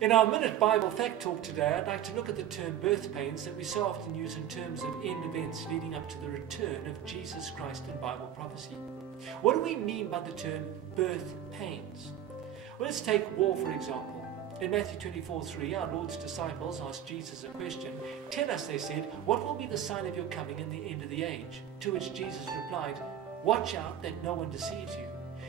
In our Minute Bible Fact Talk today, I'd like to look at the term birth pains that we so often use in terms of end events leading up to the return of Jesus Christ in Bible prophecy. What do we mean by the term birth pains? Well, let's take war, for example. In Matthew 24:3, our Lord's disciples asked Jesus a question. "Tell us," they said, "what will be the sign of your coming in the end of the age?" To which Jesus replied, "Watch out that no one deceives you.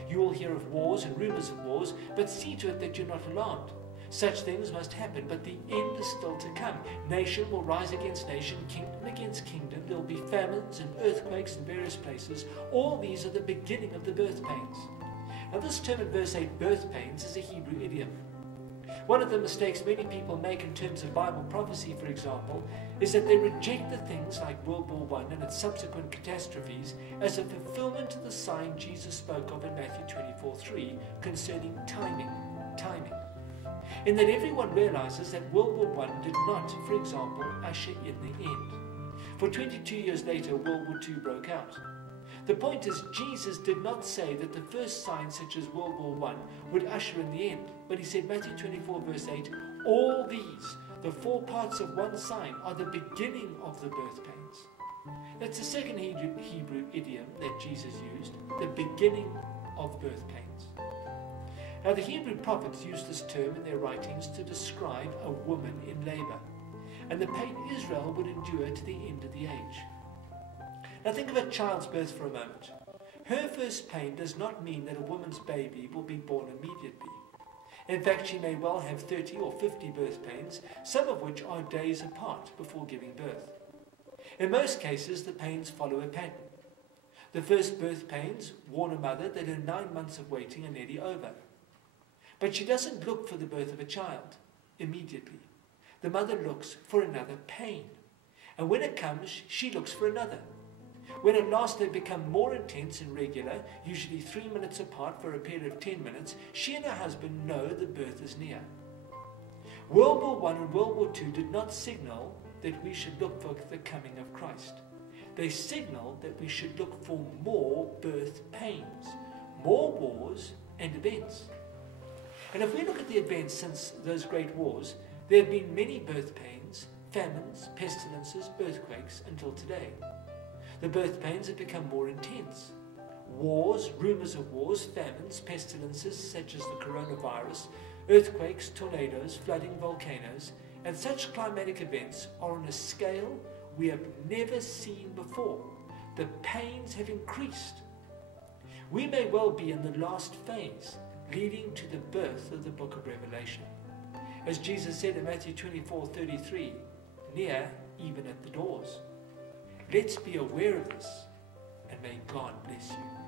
You will hear of wars and rumors of wars, but see to it that you're not alarmed. Such things must happen, but the end is still to come. Nation will rise against nation, kingdom against kingdom. There will be famines and earthquakes in various places. All these are the beginning of the birth pains." Now this term in verse 8, birth pains, is a Hebrew idiom. One of the mistakes many people make in terms of Bible prophecy, for example, is that they reject the things like World War I and its subsequent catastrophes as a fulfillment of the sign Jesus spoke of in Matthew 24:3 concerning timing. In that everyone realizes that World War I did not, for example, usher in the end. For 22 years later, World War II broke out. The point is, Jesus did not say that the first sign, such as World War I, would usher in the end. But he said, Matthew 24 verse 8, all these, the four parts of one sign, are the beginning of the birth pains. That's the second Hebrew idiom that Jesus used, the beginning of birth pains. Now the Hebrew prophets used this term in their writings to describe a woman in labor, and the pain Israel would endure to the end of the age. Now think of a child's birth for a moment. Her first pain does not mean that a woman's baby will be born immediately. In fact, she may well have 30 or 50 birth pains, some of which are days apart before giving birth. In most cases, the pains follow a pattern. The first birth pains warn a mother that her 9 months of waiting are nearly over. But she doesn't look for the birth of a child immediately. The mother looks for another pain. And when it comes, she looks for another. When at last they become more intense and regular, usually 3 minutes apart for a period of 10 minutes, she and her husband know the birth is near. World War I and World War II did not signal that we should look for the coming of Christ. They signaled that we should look for more birth pains, more wars and events. And if we look at the events since those great wars, there have been many birth pains, famines, pestilences, earthquakes until today. The birth pains have become more intense. Wars, rumors of wars, famines, pestilences such as the coronavirus, earthquakes, tornadoes, flooding, volcanoes, and such climatic events are on a scale we have never seen before. The pains have increased. We may well be in the last phase, leading to the birth of the book of Revelation. As Jesus said in Matthew 24:33, near, even at the doors. Let's be aware of this, and may God bless you.